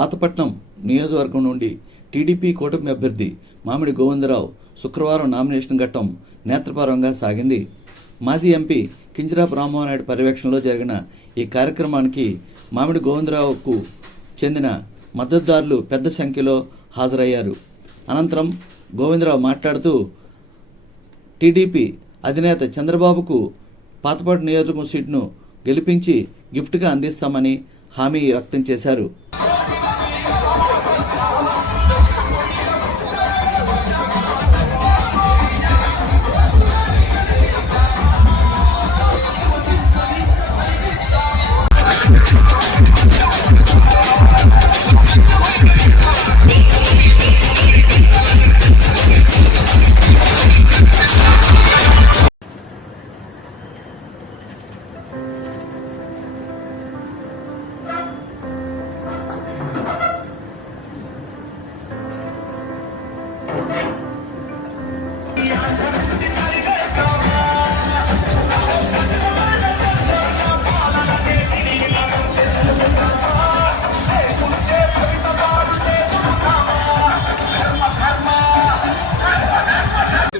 పాతపట్నం నియోజకవర్గం నుండి టీడీపీ కూటమి అభ్యర్థి మామిడి గోవిందరావు శుక్రవారం నామినేషన్ ఘట్టం నేత్రపరంగా సాగింది. మాజీ ఎంపీ కింజరాపు రామ్మోహన్ నాయుడు పర్యవేక్షణలో జరిగిన ఈ కార్యక్రమానికి మామిడి గోవిందరావుకు చెందిన మద్దతుదారులు పెద్ద సంఖ్యలో హాజరయ్యారు. అనంతరం గోవిందరావు మాట్లాడుతూ టీడీపీ అధినేత చంద్రబాబుకు పాతపాటు నియోజకవర్గం సీట్ను గెలిపించి గిఫ్ట్గా అందిస్తామని హామీ వ్యక్తం చేశారు.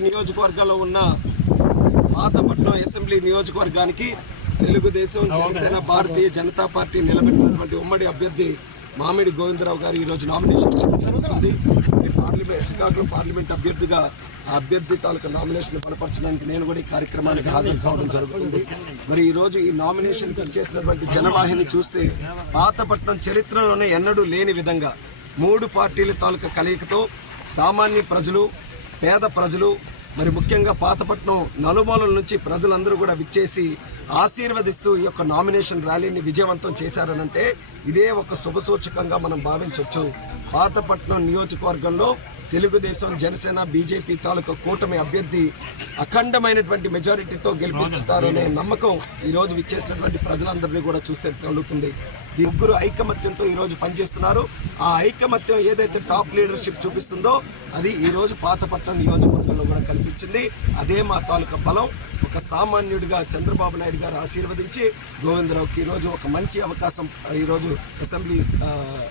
నియోజకవర్గంలో ఉన్న పాతపట్నం అసెంబ్లీ నియోజకవర్గానికి తెలుగుదేశం జనసేన భారతీయ జనతా పార్టీ నిలబెట్టినటువంటి ఉమ్మడి అభ్యర్థి మామిడి గోవిందరావు గారు ఈరోజు నామినేషన్ జరుగుతుంది. ఈ పార్లమెంట్ శ్రీకాకుళం పార్లమెంట్ అభ్యర్థిగా అభ్యర్థి తాలూకు నామినేషన్ బలపరచడానికి నేను కూడా ఈ కార్యక్రమానికి హాజరు కావడం జరుగుతుంది. మరి ఈరోజు ఈ నామినేషన్ చేసినటువంటి జనవాహిని చూస్తే పాతపట్నం చరిత్రలోనే ఎన్నడూ లేని విధంగా మూడు పార్టీల తాలూకా కలయికతో సామాన్య ప్రజలు పేద ప్రజలు మరి ముఖ్యంగా పాతపట్నం నలుమూలల నుంచి ప్రజలందరూ కూడా విచ్చేసి ఆశీర్వదిస్తూ ఈ యొక్క నామినేషన్ ర్యాలీని విజయవంతం చేశారనంటే ఇదే ఒక శుభసూచకంగా మనం భావించవచ్చు పాతపట్నం నియోజకవర్గంలో తెలుగుదేశం జనసేన బీజేపీ తాలూకా కూటమి అభ్యర్థి అఖండమైనటువంటి మెజారిటీతో గెలిపించుతారనే నమ్మకం ఈరోజు విచ్చేసినటువంటి ప్రజలందరినీ కూడా చూస్తే కలుగుతుంది. ఈ ముగ్గురు ఐకమత్యంతో ఈరోజు పనిచేస్తున్నారు. ఆ ఐకమత్యం ఏదైతే టాప్ లీడర్షిప్ చూపిస్తుందో అది ఈరోజు పాతపట్నం నియోజకవర్గంలో కూడా కనిపించింది అదే మా తాలూకా బలం. ఒక సామాన్యుడిగా చంద్రబాబు నాయుడు గారు ఆశీర్వదించి గోవిందరావుకి ఈరోజు ఒక మంచి అవకాశం ఈరోజు అసెంబ్లీ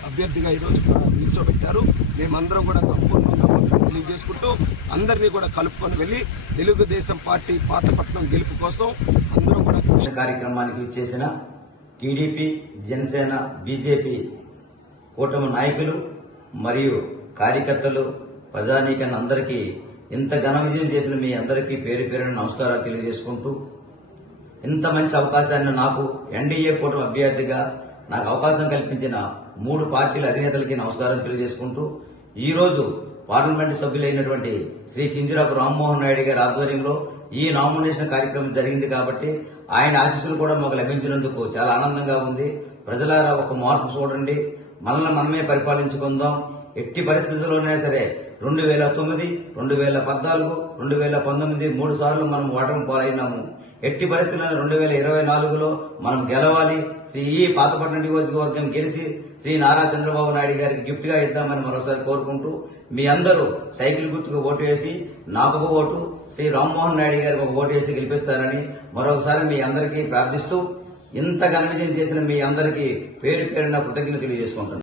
అభ్యర్థిగా ఈరోజు నిల్చోబెట్టారు. మేమందరం కూడా సంపూర్ణంగా తెలియజేసుకుంటూ అందరినీ కూడా కలుపుకొని వెళ్ళి తెలుగుదేశం పార్టీ పాతపట్నం గెలుపు కోసం అందరూ కూడా కృషి కార్యక్రమానికి చేసిన టీడీపీ జనసేన బీజేపీ కూటమి నాయకులు మరియు కార్యకర్తలు ప్రజానీకరణ అందరికీ ఇంత ఘన విజయం చేసిన మీ అందరికీ పేరు పేరున నమస్కారాలు తెలియజేసుకుంటూ ఇంత మంచి అవకాశాన్ని నాకు ఎన్డీఏ కూటమి అభ్యర్థిగా నాకు అవకాశం కల్పించిన మూడు పార్టీల అధినేతలకి నమస్కారం తెలియజేసుకుంటూ ఈరోజు పార్లమెంటు సభ్యులైనటువంటి శ్రీ కింజరాపు రామ్మోహన్ నాయుడు గారి ఆధ్వర్యంలో ఈ నామినేషన్ కార్యక్రమం జరిగింది కాబట్టి ఆయన ఆశీస్సులు కూడా మాకు లభించినందుకు చాలా ఆనందంగా ఉంది. ప్రజలారా ఒక మార్పు చూడండి. మనల్ని మనమే పరిపాలించుకుందాం. ఎట్టి పరిస్థితుల్లోనైనా సరే రెండు వేల తొమ్మిది రెండు వేల పద్నాలుగు రెండు వేల పంతొమ్మిది మూడు సార్లు మనం ఓటమి పాలైనాము. ఎట్టి పరిస్థితుల్లో రెండు వేల ఇరవై నాలుగులో మనం గెలవాలి. శ్రీ ఈ పాతపట్నం నియోజకవర్గం గెలిచి శ్రీ నారా చంద్రబాబు నాయుడు గారికి గిఫ్ట్గా ఇద్దామని మరోసారి కోరుకుంటూ మీ అందరూ సైకిల్ గుర్తుకు ఓటు వేసి నాకు ఒక ఓటు శ్రీ రామ్మోహన్ నాయుడు గారికి ఒక ఓటు వేసి గెలిపిస్తారని మరొకసారి మీ అందరికీ ప్రార్థిస్తూ ఇంత ఘన విజయం చేసిన మీ అందరికీ పేరు పేరున కృతజ్ఞతలు తెలియజేసుకుంటున్నాను.